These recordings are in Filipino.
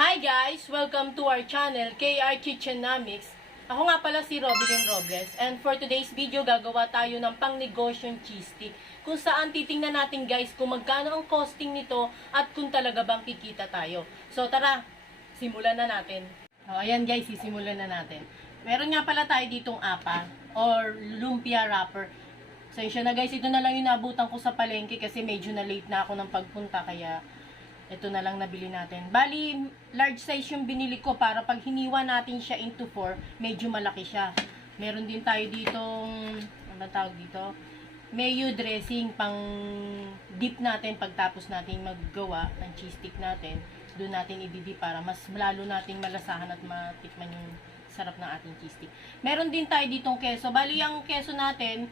Hi guys! Welcome to our channel, KR Kitchenomics. Ako nga pala si Robilyn Robles, and for today's video, gagawa tayo ng pang-negosyong cheese stick, kung saan titingnan natin guys kung magkano ang costing nito at kung talaga bang kikita tayo. So tara, simulan na natin. Ayan guys, sisimulan na natin. Meron nga pala tayo ditong apa or lumpia wrapper. Sensya na guys, ito na lang yung nabutan ko sa palengke kasi medyo na late na ako ng pagpunta, kaya ito na lang nabili natin. Bali, large size yung binili ko para pag hiniwa natin siya into 4, medyo malaki siya. Meron din tayo ditong, ano tawag dito? Mayo dressing pang dip natin pagtapos natin maggawa ng cheese stick natin. Doon natin i-dip para mas lalo nating malasahan at matikman yung sarap ng ating cheese stick. Meron din tayo ditong keso. Bali, ang keso natin,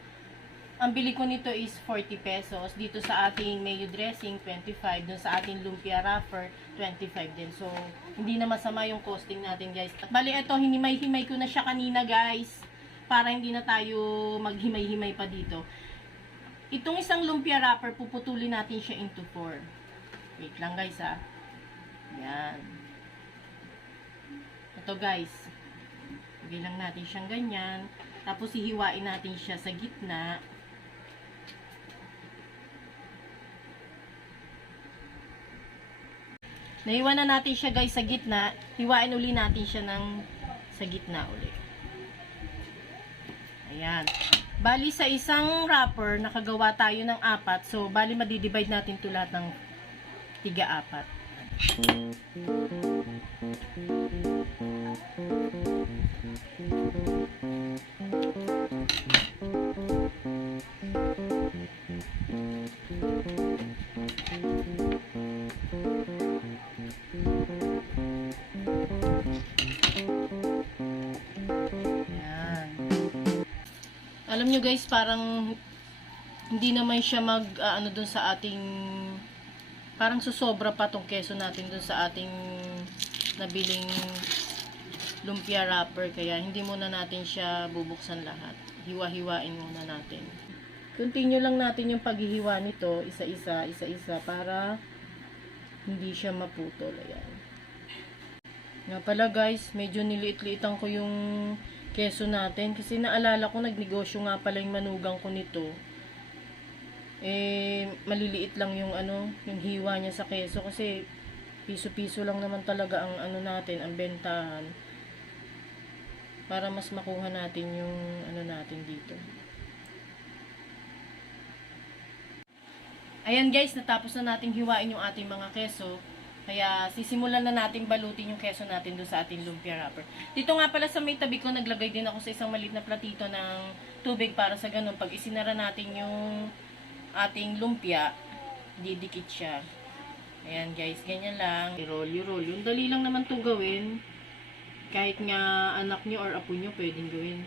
ang bili ko nito is 40 pesos. Dito sa ating mayo dressing, 25. Dun sa ating lumpia wrapper, 25 din. So, hindi na masama yung costing natin, guys. At bali, ito, hinimay-himay ko na siya kanina, guys. Para hindi na tayo maghimay-himay pa dito. Itong isang lumpia wrapper, puputulin natin siya into 4. Wait lang, guys, ha. Yan. Ito, guys. Lagay lang natin siyang ganyan. Tapos, hihiwain natin siya sa gitna. Naiwan na natin siya guys sa gitna. Hiwain uli natin siya sa gitna uli. Ayan. Bali sa isang wrapper, nakagawa tayo ng 4. So, bali madidivide natin ito lahat ng 3-4. Alam nyo guys, parang hindi naman siya ano dun sa ating, parang susobra pa tong keso natin dun sa ating nabiling lumpia wrapper, kaya hindi muna natin siya bubuksan lahat. Hiwa-hiwain muna natin. Continue lang natin yung paghihiwa nito, isa-isa para hindi siya maputol. Ayan. Nga pala guys, medyo niliit-liitan ko yung keso natin kasi naalala ko nagnegosyo nga pala yung manugang ko nito. Maliliit lang yung yung hiwa niya sa keso kasi piso-piso lang naman talaga ang natin, ang bentahan. Para mas makuha natin yung natin dito. Ayan guys, natapos na nating hiwain yung ating mga keso. Kaya sisimulan na natin balutin yung keso natin doon sa ating lumpia wrapper. Dito nga pala sa may tabi ko, naglagay din ako sa isang maliit na platito ng tubig para sa ganun. Pag isinara natin yung ating lumpia, didikit siya. Ayan guys, ganyan lang. I-roll. Yung dali lang naman itong gawin. Kahit nga anak nyo or apo nyo, pwedeng gawin.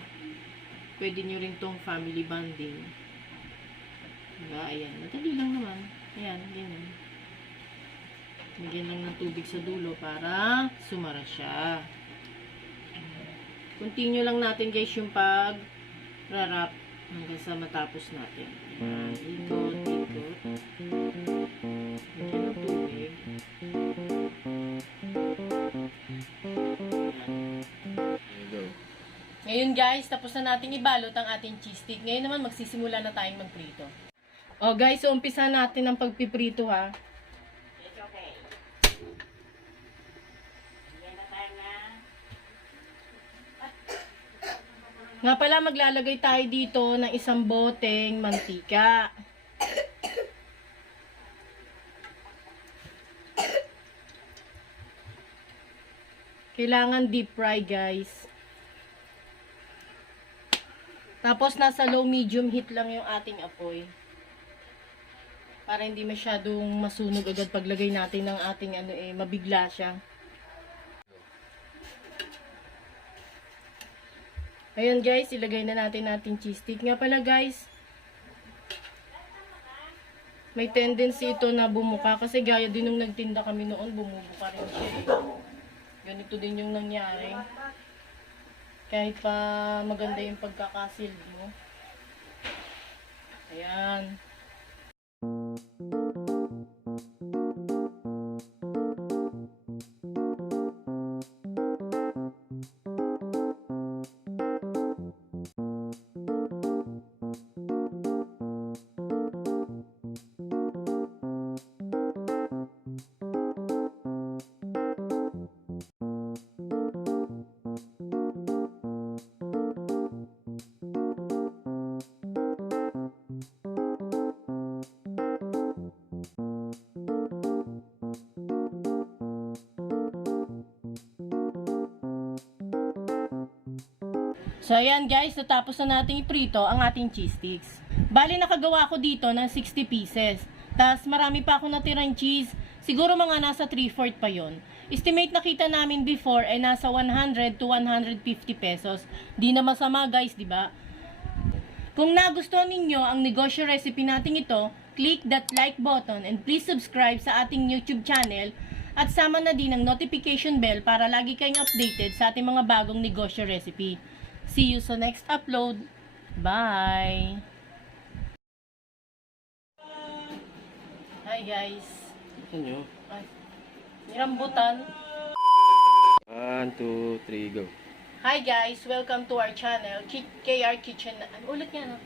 Pwede nyo rin tong family bonding. Diba? Ayan, madali lang naman. Ayan, ganyan. Lagyan lang ng tubig sa dulo para sumara siya. Continue lang natin guys yung pag-wrap hanggang sa matapos natin. Ikot. Lagyan ng tubig. Ngayon guys, tapos na natin ibalot ang ating cheese stick. Ngayon naman magsisimula na tayong magprito. Oh guys, so umpisa natin ang pagpiprito ha. Nga pala, maglalagay tayo dito ng isang boteng mantika. Kailangan deep fry, guys. Tapos, nasa low medium heat lang yung ating apoy. Para hindi masyadong masunog agad paglagay natin ng ating mabigla siya. Ayan guys, ilagay na natin cheese stick. Nga pala guys, may tendency ito na bumuka kasi gaya din nung nagtinda kami noon, bumubuka rin siya eh. Ganito din yung nangyari. Kahit pa maganda yung pagkakasil mo. Ayan. So ayan guys, natapos na natin iprito ang ating cheese sticks. Bali nakagawa ko dito ng 60 pieces. Tapos marami pa akong natirang cheese. Siguro mga nasa 3/4 pa yon. Estimate nakita namin before ay nasa 100 to 150 pesos. Di na masama guys, di ba? Kung nagustuhan ninyo ang negosyo recipe natin ito, click that like button and please subscribe sa ating YouTube channel at sama na din ang notification bell para lagi kayong updated sa ating mga bagong negosyo recipe. See you sa next upload. Bye! Hi guys. Ano? Ay, nirambutan. 1, 2, 3, go. Hi guys, welcome to our channel, KR Kitchen. Ano ulit nga no?